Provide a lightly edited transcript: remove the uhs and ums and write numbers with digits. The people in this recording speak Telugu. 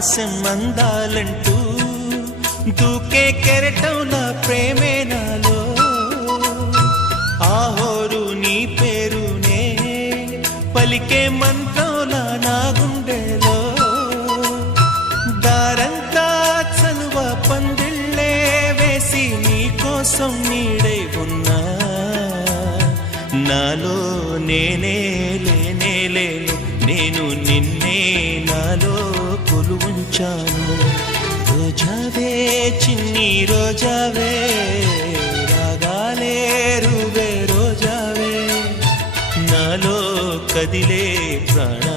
ఆకాశం అందాలంటూ దూకే కెరటం నా ప్రేమే నాలో ఆహోరు నీ పేరునే పలికే మంత్రంలా నా గుండెలో దారంతా చలువ పందిళ్ళే వేసి నీ కోసం నీడై ఉన్నా నాలో నేనే లేనే లేను నేను నిన్నే నాలో కొలువుంచాను రోజావే చిన్ని రోజావే రాగాలే రువే రోజావే నాలో కదిలే ప్రాణ